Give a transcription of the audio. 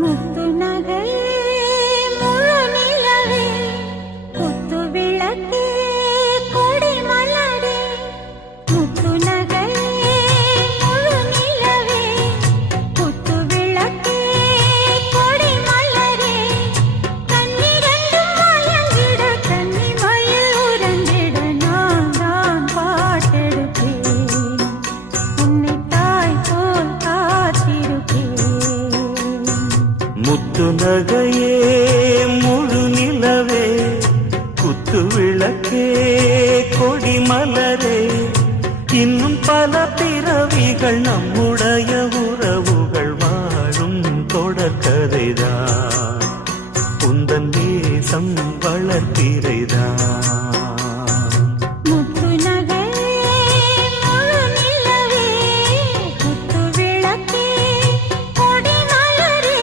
मस्तूर ना முத்து நகையே முழு நிலவே குத்து விளக்கே கொடி மலரே இன்னும் பல பிறவிகள் நம்முடைய உறவுகள் வாழும் தொடக்கதைதான் உந்தன் தேசம் வளர்த்திரைதான்